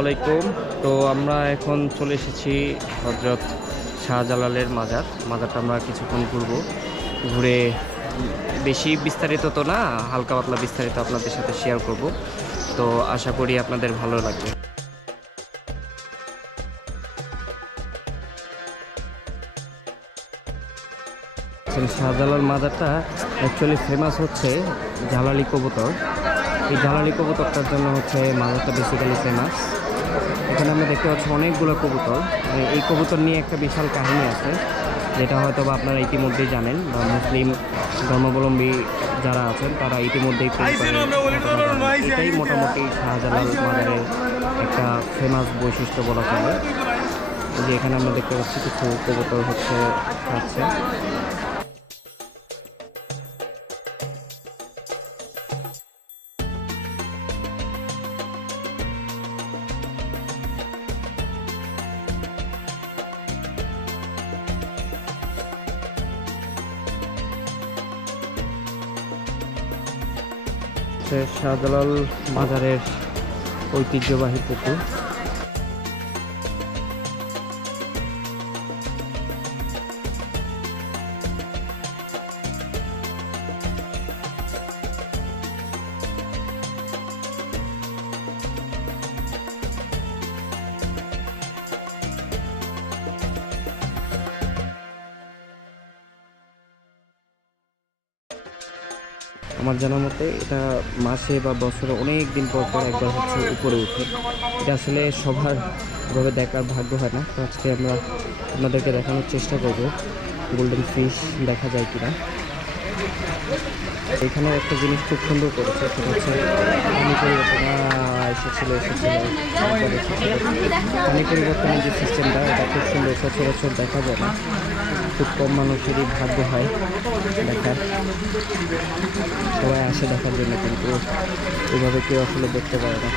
আলাইকুম। তো আমরা এখন চলে এসেছি হযরত শাহজালালের মাজারটা আমরা কিছুক্ষণ ঘুরে বেশি বিস্তারিত তো না, হালকা পাতলা বিস্তারিত আপনাদের সাথে শেয়ার করব। তো আশা করি আপনাদের ভালো লাগবে। শাহজালাল মাজারটা অ্যাকচুয়ালি ফেমাস হচ্ছে জালালি কবুতর। এই জালালি কবুতরটার জন্য হচ্ছে মাজারটা বেসিক্যালি ফেমাস। এখানে আমরা দেখতে পাচ্ছি অনেকগুলো কবুতর। এই কবুতর নিয়ে একটা বিশাল কাহিনী আছে, যেটা হয়তো বা আপনারা ইতিমধ্যেই জানেন, বা মুসলিম ধর্মাবলম্বী যারা আছেন তারা ইতিমধ্যেই এটাই মোটামুটি শাহজালাল মাজারের একটা ফেমাস বৈশিষ্ট্য বলা চলে। যে এখানে আমরা দেখতে পাচ্ছি কিছু কবুতর হচ্ছে খাচ্ছে। শাহজালাল মাজারের ঐতিহ্যবাহী পুকুর। আমার জানার মতে এটা মাসে বা বছরে অনেক দিন পর একবার হচ্ছে উপরে উঠে। এটা আসলে সবার ভাবে দেখার ভাগ্য হয় না। তো আজকে আমরা আপনাদেরকে দেখানোর চেষ্টা করব গোল্ডেন ফিশ দেখা যায় কিনা। এখানে একটা জিনিস খুব সুন্দর করেছে, সেটা হচ্ছে পানি পরিবর্তন এসেছিল পানি পরিবর্তনের যে সিস্টেমটা, এটা খুব সুন্দর, সচরাচর দেখা যায় না। খুব কম মানুষেরই ভাগ্য হয় দেখার। সবাই আসে দেখার জন্য, কিন্তু এভাবে কেউ আসলে দেখতে পারে না।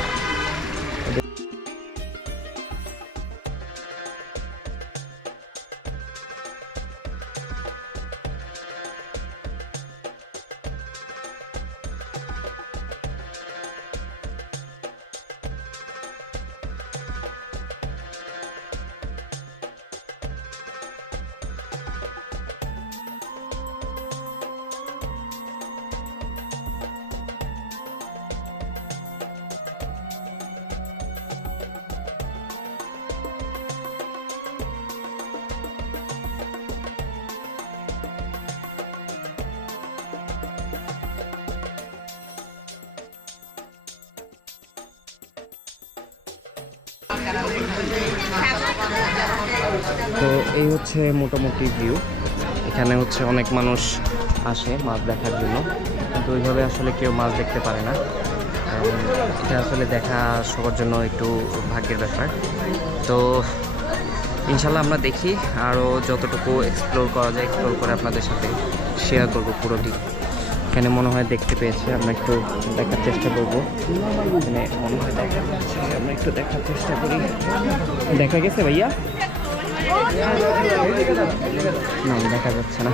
তো এই হচ্ছে মোটামুটি ভিউ। এখানে হচ্ছে অনেক মানুষ আসে মাছ দেখার জন্য, কিন্তু ওইভাবে আসলে কেউ মাছ দেখতে পারে না। এটা আসলে দেখা সবার জন্য একটু ভাগ্যের ব্যাপার। তো ইনশাল্লাহ আমরা দেখি, আরও যতটুকু এক্সপ্লোর করা যায় এক্সপ্লোর করে আপনাদের সাথে শেয়ার করবো পুরোটি। এখানে মনে হয় দেখতে পেয়েছি, আমরা একটু দেখার চেষ্টা করবো। এখানে মনে হয় দেখা যাচ্ছে, আমরা একটু দেখার চেষ্টা করি। দেখা গেছে ভাইয়া? না, দেখা যাচ্ছে না।